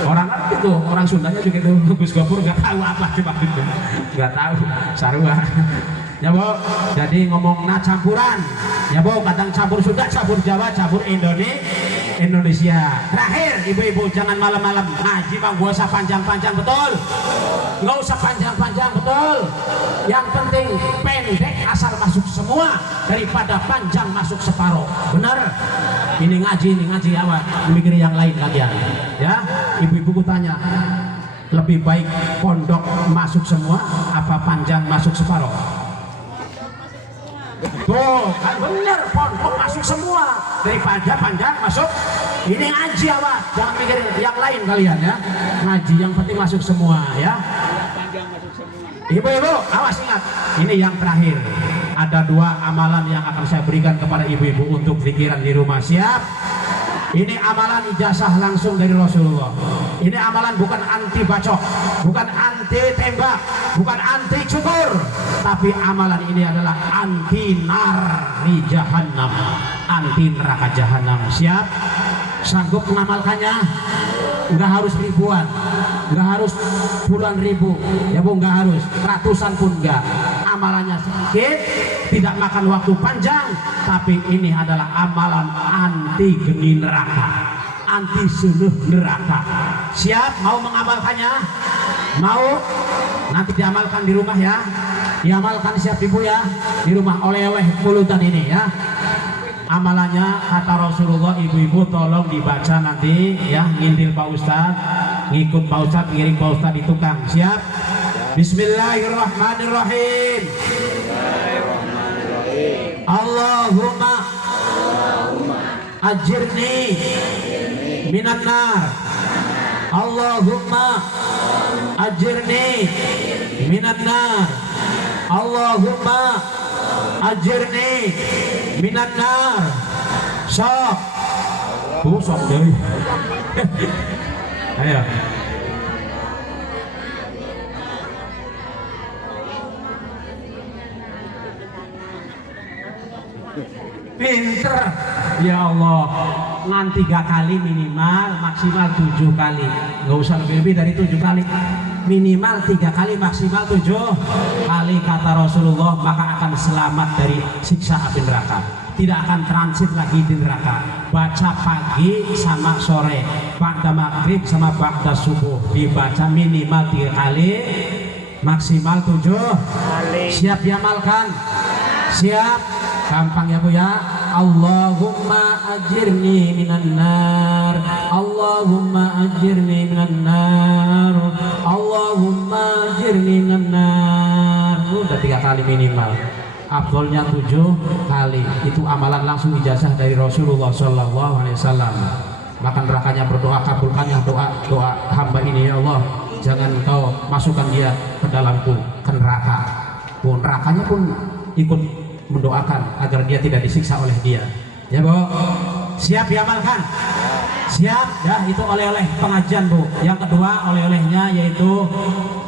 Orang ngerti tuh, orang Sundanya juga tuh Gus Gopur enggak tahu apa coba itu. Enggak tahu sarua. Ya Bu, jadi ngomongna campuran. Ya Bu, kadang campur Sunda, campur Jawa, campur Indonesia. Terakhir, ibu-ibu jangan malam-malam ngaji bang, gak usah panjang-panjang, betul? Nggak usah panjang-panjang, betul? Yang penting pendek asal masuk semua daripada panjang masuk separuh. Benar? Ini ngaji awak, mikir yang lain kalian. Ya, ibu-ibu tanya, lebih baik pondok masuk semua apa panjang masuk separuh? Tuh kan bener, pondok masuk semua daripada panjang masuk. Ini ngaji awak, jangan mikir yang lain kalian ya. Ngaji yang penting masuk semua ya. Ibu-ibu awas ingat, ini yang terakhir. Ada 2 amalan yang akan saya berikan kepada ibu-ibu untuk pikiran di rumah. Siap? Ini amalan ijazah langsung dari Rasulullah. Ini amalan bukan anti bacok, bukan anti tembak, bukan anti cukur, tapi amalan ini adalah anti nari jahannam, anti neraka jahanam. Siap? Sanggup mengamalkannya? Enggak harus ribuan, enggak harus puluhan ribu, ya Bu, enggak harus ratusan pun enggak. Amalannya sedikit, tidak makan waktu panjang, tapi ini adalah amalan anti geni neraka, anti suluh neraka. Siap mau mengamalkannya? Mau? Nanti diamalkan di rumah ya. Diamalkan siap Ibu ya, di rumah oleh-oleh pulutan ini ya. Amalannya kata Rasulullah, ibu-ibu tolong dibaca nanti ya, ngintil Pak Ustadz, ngikut Pak Ustadz, ngiring Pak Ustadz di tukang. Siap? Bismillahirrahmanirrahim. Allahumma ajirni minan nar. Allahumma ajirni minan nar. Allahumma ajirni minan nar. Sok sok deh. Ayo. Pinter ya Allah, ngan 3 kali minimal, maksimal 7 kali, nggak usah lebih dari 7 kali, minimal 3 kali, maksimal 7 kali kata Rasulullah, maka akan selamat dari siksa api neraka, tidak akan transit lagi di neraka. Baca pagi sama sore, ba'da maghrib sama ba'da subuh, dibaca minimal 3 kali, maksimal 7 kali. Siap diamalkan? Siap? Gampang ya Bu ya. Allahumma ajirni minan nar. Allahumma ajirni minan nar. Allahumma ajirni minan nar. Udah 3 kali minimal. Afdolnya 7 kali. Itu amalan langsung ijazah dari Rasulullah SAW. Maka nerakanya berdoa, kabulkanlah doa hamba ini ya Allah. Jangan Engkau masukkan dia ke dalamku, ke neraka. Pun nerakanya pun ikut mendoakan agar dia tidak disiksa oleh dia. Ya Bu, siap diamalkan? Siap ya, itu oleh-oleh pengajian Bu. Yang kedua oleh-olehnya yaitu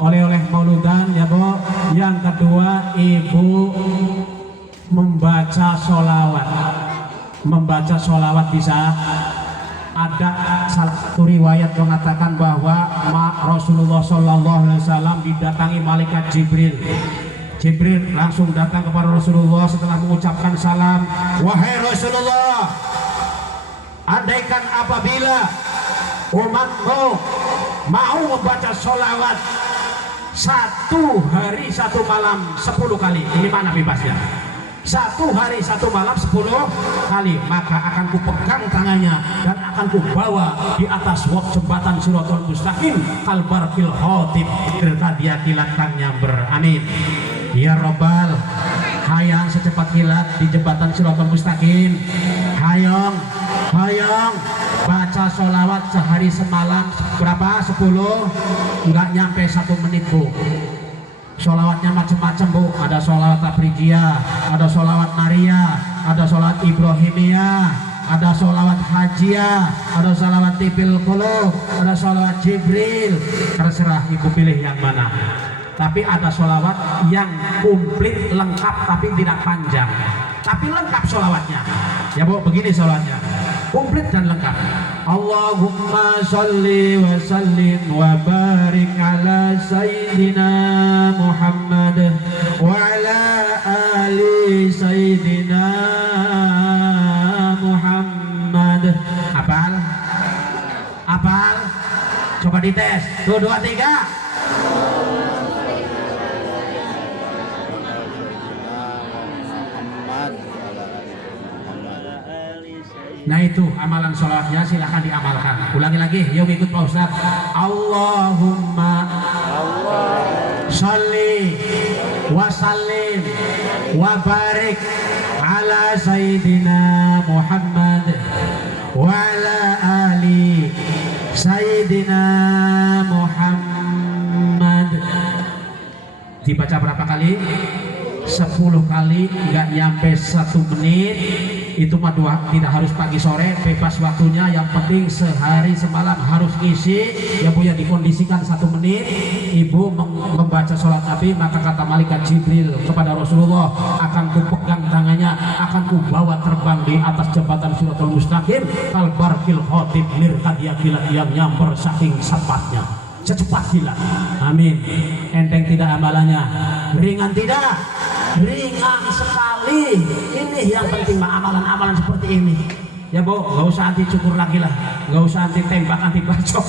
oleh-oleh mauludan ya Bu. Yang kedua Ibu membaca sholawat. Membaca sholawat bisa. Ada satu riwayat mengatakan bahwa Rasulullah SAW didatangi malaikat Jibril Jibril langsung datang kepada Rasulullah setelah mengucapkan salam. Wahai Rasulullah, andaikan apabila umatmu mau membaca sholawat 1 hari 1 malam 10 kali, ini mana bebasnya? 1 hari 1 malam 10 kali, maka akan kupegang tangannya dan akan kubawa di atas jembatan Shiratal Mustaqim kalbar fil khotib, ketika dia kilat kang nyamber. Amin ya robbal. Hayang secepat kilat di jembatan Shiratal Mustaqim. Hayong baca sholawat sehari semalam berapa? 10, nggak nyampe 1 menit bu. Sholawatnya macam-macam bu, ada sholawat Tafrijiyah, ada sholawat Maria, ada sholawat Ibrahimiyah, ada sholawat Hajiyah, ada sholawat Tibil Qulub, ada sholawat Jibril. Terserah ibu pilih yang mana. Tapi ada sholawat yang komplit lengkap tapi tidak panjang, tapi lengkap sholawatnya. Ya bu, begini sholawatnya, komplit dan lengkap. Allahumma sholli wa sallim wa barik ala sayyidina Muhammad wa ala ali sayyidina Muhammad. Apal? Coba dites. 1, 2, 3. Nah itu amalan sholatnya, silahkan diamalkan. Ulangi lagi, yuk ikut Pak Ustaz. Allahumma sholli wa sallim wa barik ala sayyidina Muhammad wa ala ali sayyidina Muhammad. Dibaca berapa kali? 10 kali, nggak nyampe 1 menit. Itu mah tidak harus pagi sore, bebas waktunya, yang penting sehari semalam harus ngisi ya bu ya. Dikondisikan 1 menit ibu membaca sholat Nabi, maka kata malaikat Jibril kepada Rasulullah, akan kupegang tangannya, akan kubawa terbang di atas jembatan Shiratal Mustaqim kalbar fil khotib, mirkadia kilat yang nyamper saking cepatnya, secepat kilat. Amin. Enteng tidak amalannya? Ringan tidak? Ringan sekali. Ini yang penting mah, amalan-amalan seperti ini ya bu. Gak usah anti cukur lagi lah, gak usah anti tembak, anti bacok.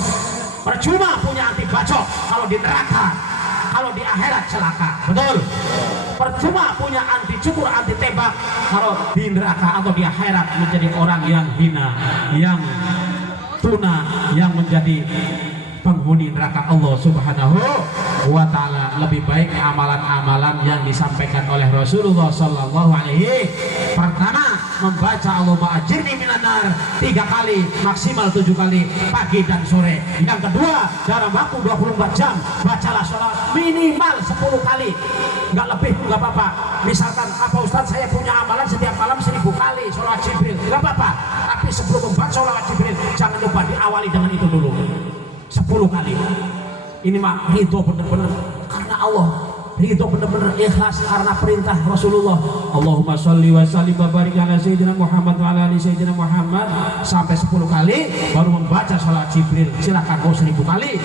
Percuma punya anti bacok kalau di neraka, kalau di akhirat celaka. Betul. Percuma punya anti cukur, anti tembak kalau di neraka atau di akhirat menjadi orang yang hina, yang tuna, yang menjadi penghuni neraka Allah Subhanahu wa ta'ala. Lebih baik amalan-amalan yang disampaikan oleh Rasulullah sallallahu alaihi. Pertama, membaca Allahumma ajirni minan nar 3 kali, maksimal 7 kali pagi dan sore. Yang kedua, dalam waktu 24 jam bacalah sholat minimal 10 kali, nggak lebih, nggak apa-apa. Misalkan apa Ustadz, saya punya amalan setiap malam 1000 kali sholat Jibril, nggak apa-apa. Tapi sebelum membaca sholat Jibril, jangan lupa diawali dengan itu dulu 10 kali. Ini mah ridho bener-bener karena Allah, ridho bener-bener ikhlas karena perintah Rasulullah. Allahumma sholli wa sallim wa barik ala sayyidina Muhammad wa ala ali sayyidina Muhammad sampai 10 kali, baru membaca sholat Jibril. Silahkan mau 1000 kali,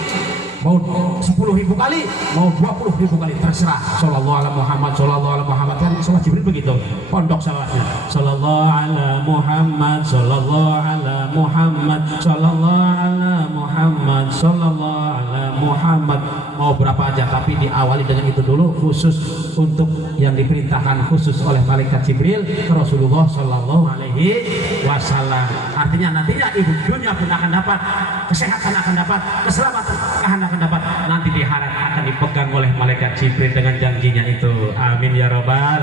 mau 10.000 kali, mau 20.000 kali, terserah. Sallallahu ala Muhammad, sallallahu ala Muhammad. Kan sholat Jibril begitu, pondok salawatnya. Sallallahu ala Muhammad, sallallahu ala Muhammad, sallallahu ala Muhammad, sallallahu ala Muhammad. Mau berapa aja, tapi diawali dengan itu dulu, khusus untuk yang diperintahkan khusus oleh malaikat Jibril ke Rasulullah sallallahu alaihi wasallam. Artinya nantinya ibu dunia pun akan dapat, kesehatan akan dapat, keselamatan akan dapat, nanti di akhirat akan dipegang oleh malaikat Jibril dengan janjinya itu. Amin ya robbal.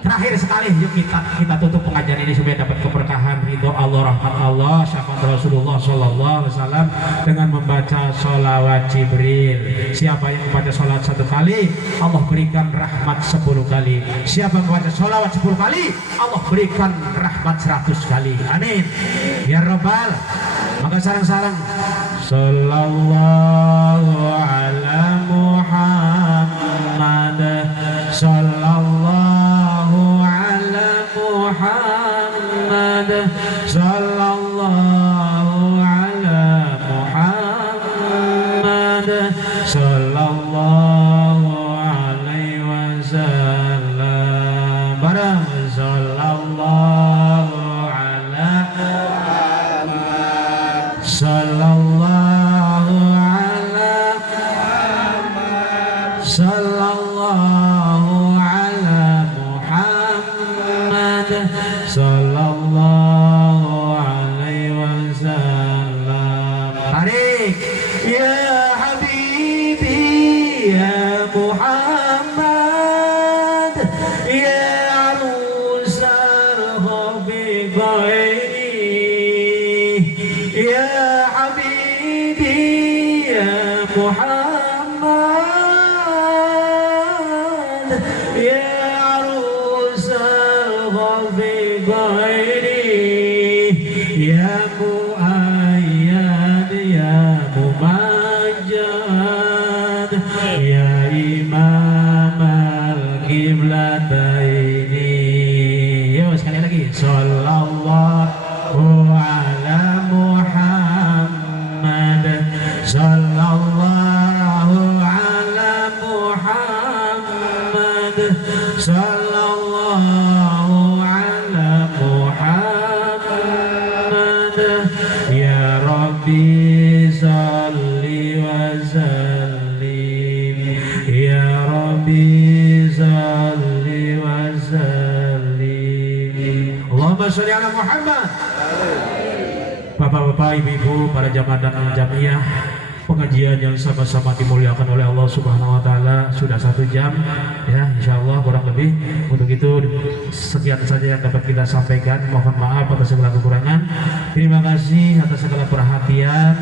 Terakhir sekali, yuk kita tutup pengajian ini supaya dapat keberkahan, ridho Allah, rahmat Allah, syafaat Rasulullah sallallahu alaihi wasallam dengan membaca sholawat Jibril. Siapa yang membaca sholawat 1 kali, Allah berikan rahmat 10 kali. Siapa yang membaca sholawat 10 kali, Allah berikan rahmat 100 kali. Amin ya robbal. Maka sarang-sarang sallallahu ala Muhammad, sallallahu ala Muhammad, sallallahu ala Muhammad, sallallahu alaihi wasallam. Barang sallallahu ala sallallahu ala sallallahu ala Muhammad sallallahu alaihi wasallam. Tarik ya habibi ya Muhammad ya arusal khafiqaini ya habibi ya Muhammad ya arusal khafiqaini ya muayyad ya mumajjad ya imam al-qiblataini. Yo sekali lagi sallallahu ala Muhammad sallallahu ala Muhammad sallallahu ala Muhammad ya Rabbi salli wa sallim ya Rabbi salli wa sallim. Allahumma sholli ala Muhammad. Bapak-bapak, ibu-ibu, para jamaah dan jamiah, pengajian yang sama-sama dimuliakan oleh Allah Subhanahu wa taala sudah 1 jam ya, insyaallah kurang lebih. Untuk itu sekian saja yang dapat kita sampaikan. Mohon maaf atas segala kekurangan. Terima kasih atas segala perhatian.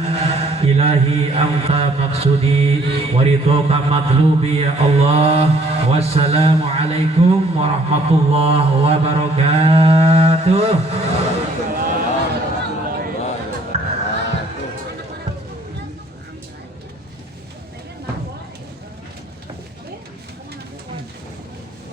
Ilahi anta maksudi wa ridhoka matlubi ya Allah. Wassalamualaikum warahmatullahi wabarakatuh.